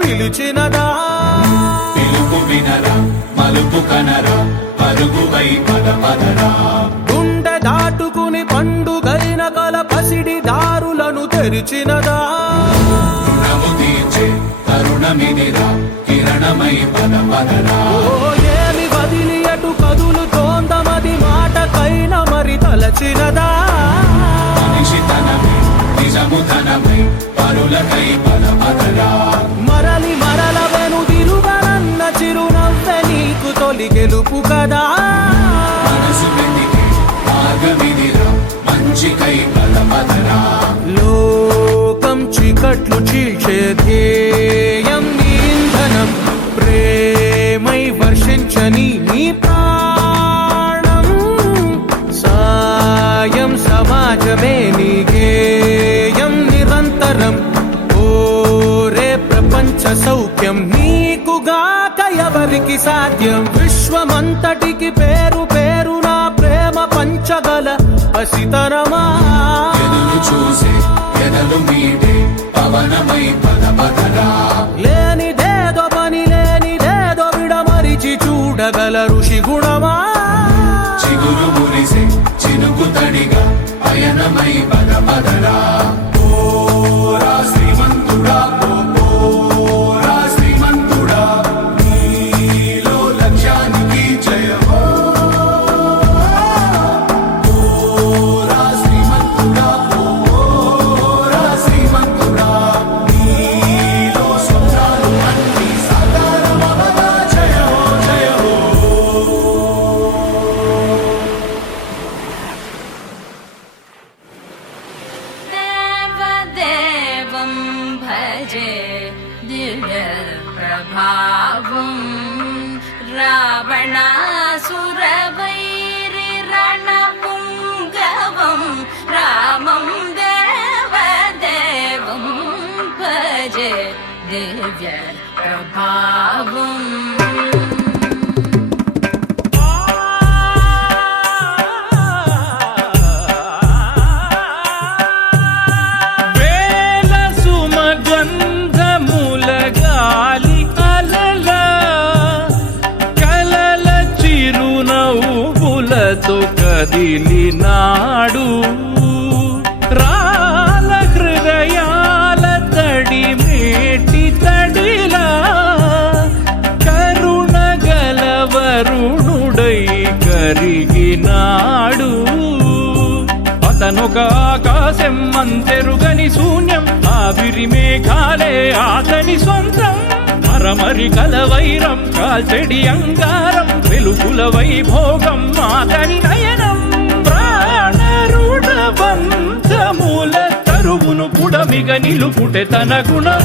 పిలిచినదా పిలుపు వినరా మలుపు కనరా పరుగువై పద పదరా గుండె దాటుకుని పండుగైన కల పసిడి దారులను తెరిచినదా రుణము తీర్చే తరుణమిదిరా కిరణమై పద పదరా ఏమి వదిలి అటు కదులుతోందమది మాటకైన మరి తలచినదా మనిషితనమై నిజముతనమై పరులకై పద పదరా మరలి మరల వెనుదిరుగనన్న చిరునవ్వె నీకు తొలి గెలుపు కదా మనసు వెతికే మార్గమిదిరా మంచికై పద పదరా లోకం చీకట్లు చీల్చే ధ్యేయం నీ ఇంధనం ప్రేమై వర్షించని నీ ప్రాణం సాయం సమాజమే నీ గేయం నిరంతరం ఓరే ప్రపంచ సౌఖ్యం నీకుగాక ఎవరికి సాధ్యం విశ్వమంతటికి పేరు పేరు నా ప్రేమ పంచగల పసితరమా ఎదురు చూసే ఎదలు మీటే పవనమై పద పదరా లేనిదేదో పని లేనిదేదో విడమరిచి చూడగల ఋషి గుణమా చిగురు మురిసే చినుకు తడిగా పయనమై పద పదరా ఓరా శ్రీమంతుడా ఓరా శ్రీమంతుడా నీలో లక్ష్యానికి జయమో ఓరా శ్రీమంతుడా ఓరా శ్రీమంతుడా నీలో స్వప్నాలు అన్ని సాకారమవగా జయమో జయమో देवदेवं भजे दिव्यप्रभावं रावणासुरवैरिरणपुङ्गवं रामं देवदेवं भजे दिव्यप्रभावम् వేల సుమగంధముల గాలి అలల కలల చిరునవ్వులతో కదిలినాడు రాల హృదయాల తడి మేటి తడిలా కరుణ గలవరుణుడై కరిగినాడు అతనొక ఆకాశం అంతెరుగని శూన్యం ఆవిరి మేఘాలే అతని సొంతం మరమరి కలవైరం కాల్చెడి అంగారం వెలుగుల వైభోగం అతని నయనం ప్రాణరుణ బంధముల తరువును పుడమిగ నిలుపుటె తన గుణం